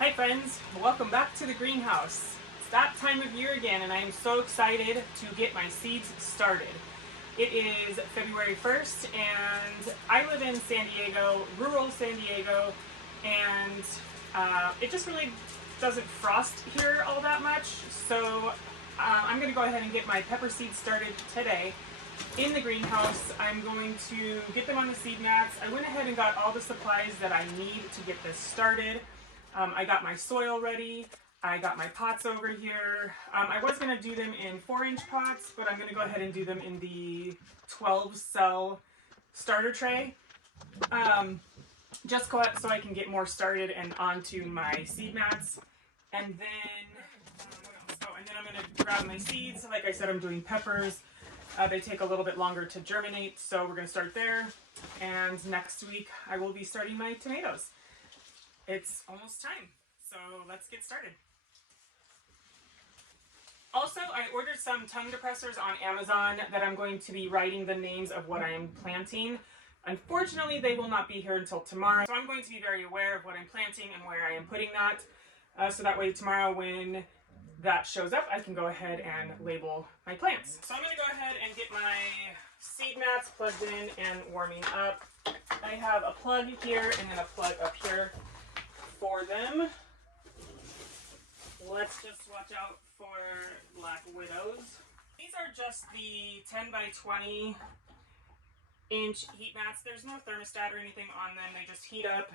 Hi friends, welcome back to the greenhouse. It's that time of year again and I am so excited to get my seeds started. It is February 1st and I live in San Diego, rural San Diego, and it just really doesn't frost here all that much. So I'm going to go ahead and get my pepper seeds started today. In the greenhouse, I'm going to get them on the seed mats. I went ahead and got all the supplies that I need to get this started. I got my soil ready. I got my pots over here. I was going to do them in 4-inch pots, but I'm going to go ahead and do them in the 12-cell starter tray. Just so I can get more started and onto my seed mats. And then, what else? Oh, and then I'm going to grab my seeds. Like I said, I'm doing peppers. They take a little bit longer to germinate, so we're going to start there. And next week, I will be starting my tomatoes. It's almost time, so let's get started. Also, I ordered some tongue depressors on Amazon that I'm going to be writing the names of what I am planting. Unfortunately, they will not be here until tomorrow, so I'm going to be very aware of what I'm planting and where I am putting that, so that way tomorrow when that shows up, I can go ahead and label my plants. So I'm going to go ahead and get my seed mats plugged in and warming up. I have a plug here and then a plug up here for them. Let's just watch out for black widows. These are just the 10 by 20 inch heat mats. There's no thermostat or anything on them. They just heat up.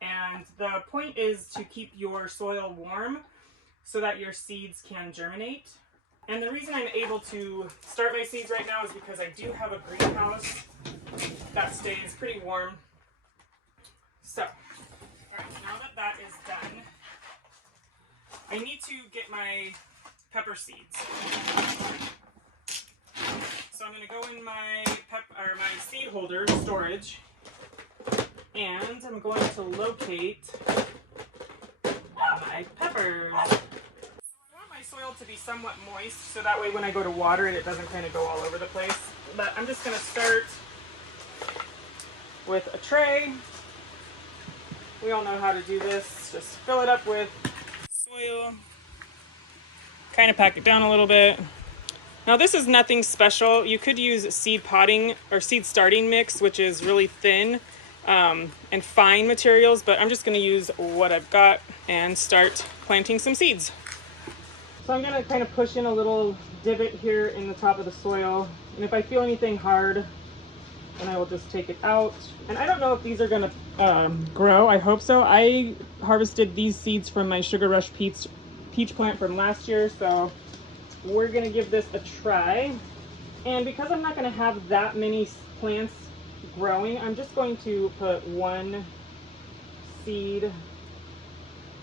And the point is to keep your soil warm so that your seeds can germinate. And the reason I'm able to start my seeds right now is because I do have a greenhouse that stays pretty warm. So, alright, now that that is done, I need to get my pepper seeds. So I'm going to go in my my seed holder storage, and I'm going to locate my peppers. I want my soil to be somewhat moist, so that way when I go to water it, it doesn't kind of go all over the place. But I'm just going to start with a tray. We all know how to do this. Just fill it up with soil. Kind of pack it down a little bit. Now this is nothing special. You could use seed potting or seed starting mix, which is really thin and fine materials, but I'm just going to use what I've got and start planting some seeds. So I'm going to kind of push in a little divot here in the top of the soil, and if I feel anything hard, then I will just take it out. And I don't know if these are going to grow. I hope so. I harvested these seeds from my Sugar Rush peach plant from last year, so we're going to give this a try. And because I'm not going to have that many plants growing, I'm just going to put one seed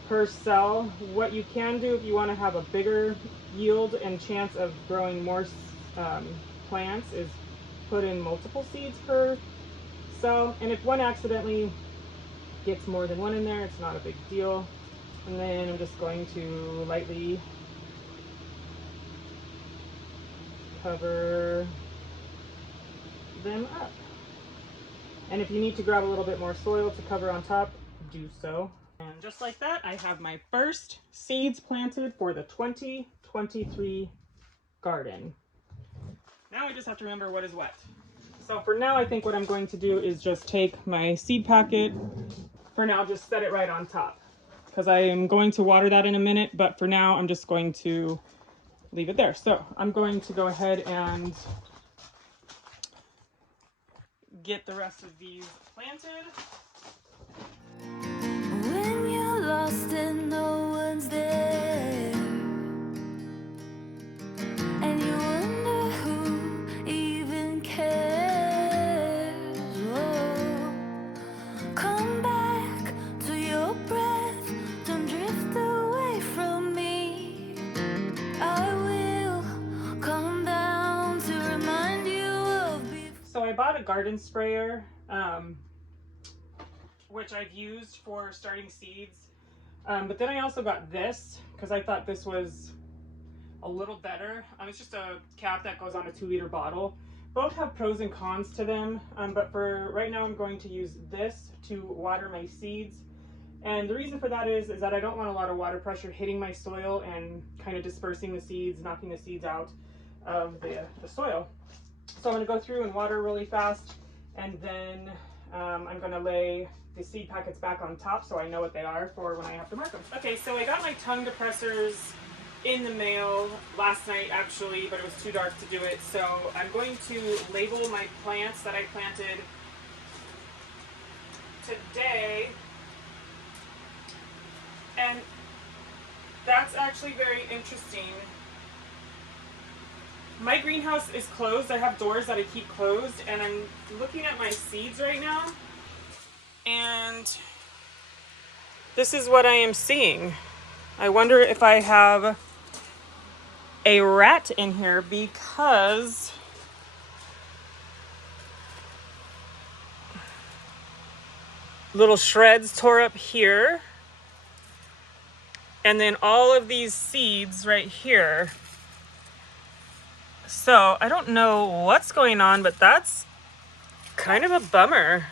per cell. What you can do if you want to have a bigger yield and chance of growing more plants is put in multiple seeds per cell. And if one accidentally gets more than one in there, it's not a big deal. And then I'm just going to lightly cover them up. And if you need to grab a little bit more soil to cover on top, do so. And just like that, I have my first seeds planted for the 2023 garden. Now I just have to remember what is what. So for now, I think what I'm going to do is just take my seed packet. For now, just set it right on top, because I am going to water that in a minute, but for now, I'm just going to leave it there. So I'm going to go ahead and get the rest of these planted. When you're lost and no one's there, and you wonder who even cares, oh, come back to your breath, don't drift away from me. I will come down to remind you of before. So I bought a garden sprayer, which I've used for starting seeds. But then I also got this because I thought this was a little better. It's just a cap that goes on a 2-liter bottle. Both have pros and cons to them, but for right now I'm going to use this to water my seeds. And the reason for that is that I don't want a lot of water pressure hitting my soil and kind of dispersing the seeds, knocking the seeds out of the soil. So I'm going to go through and water really fast, and then I'm going to lay the seed packets back on top so I know what they are for when I have to mark them. Okay, so I got my tongue depressors in the mail last night actually, but it was too dark to do it. So I'm going to label my plants that I planted today. And that's actually very interesting. My greenhouse is closed. I have doors that I keep closed, and I'm looking at my seeds right now, and this is what I am seeing. I wonder if I have a rat in here, because little shreds tore up here, and then all of these seeds right here. So I don't know what's going on, but that's kind of a bummer.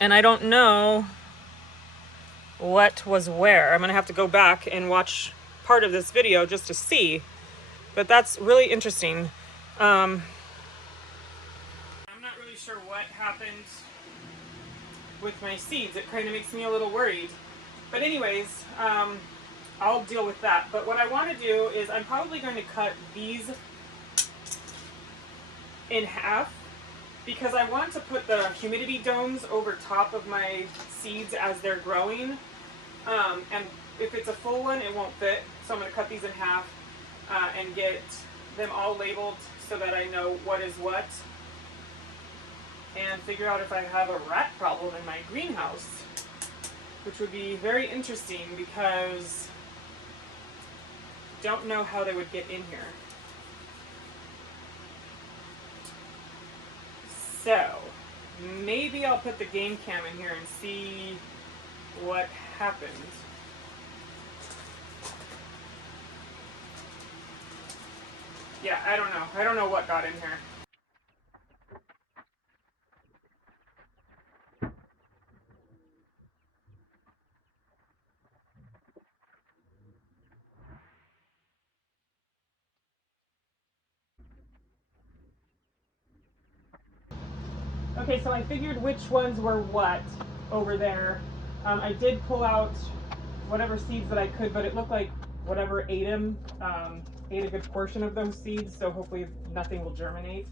And I don't know what was where. I'm gonna have to go back and watch part of this video just to see, but that's really interesting. I'm not really sure what happened with my seeds. It kind of makes me a little worried. But anyways, I'll deal with that. But what I want to do is I'm probably going to cut these in half, because I want to put the humidity domes over top of my seeds as they're growing. And if it's a full one, it won't fit. So I'm going to cut these in half and get them all labeled so that I know what is what, and figure out if I have a rat problem in my greenhouse, which would be very interesting because I don't know how they would get in here. So maybe I'll put the game cam in here and see what happens. Yeah, I don't know. I don't know what got in here. Okay, so I figured which ones were what over there. I did pull out whatever seeds that I could, but it looked like whatever ate them ate a good portion of those seeds, so hopefully nothing will germinate.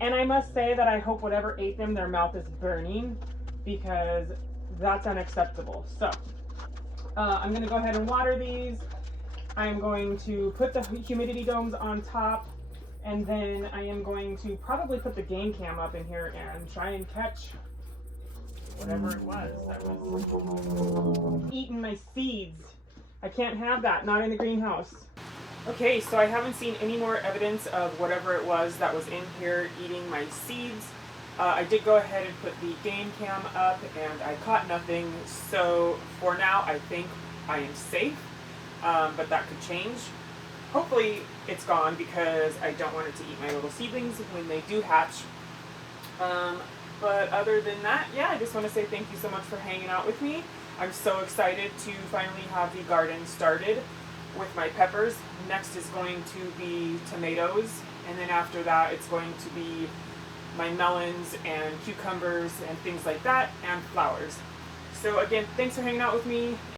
And I must say that I hope whatever ate them, their mouth is burning, because that's unacceptable. So I'm going to go ahead and water these. I'm going to put the humidity domes on top, and then I am going to probably put the game cam up in here and try and catch whatever it was that was eating my seeds. I can't have that, not in the greenhouse. Okay, so I haven't seen any more evidence of whatever it was that was in here eating my seeds. I did go ahead and put the game cam up, and I caught nothing. So for now, I think I am safe, but that could change. Hopefully it's gone, because I don't want it to eat my little seedlings when they do hatch. But other than that, yeah, I just want to say thank you so much for hanging out with me. I'm so excited to finally have the garden started with my peppers. Next is going to be tomatoes, and then after that it's going to be my melons and cucumbers and things like that, and flowers. So again, thanks for hanging out with me.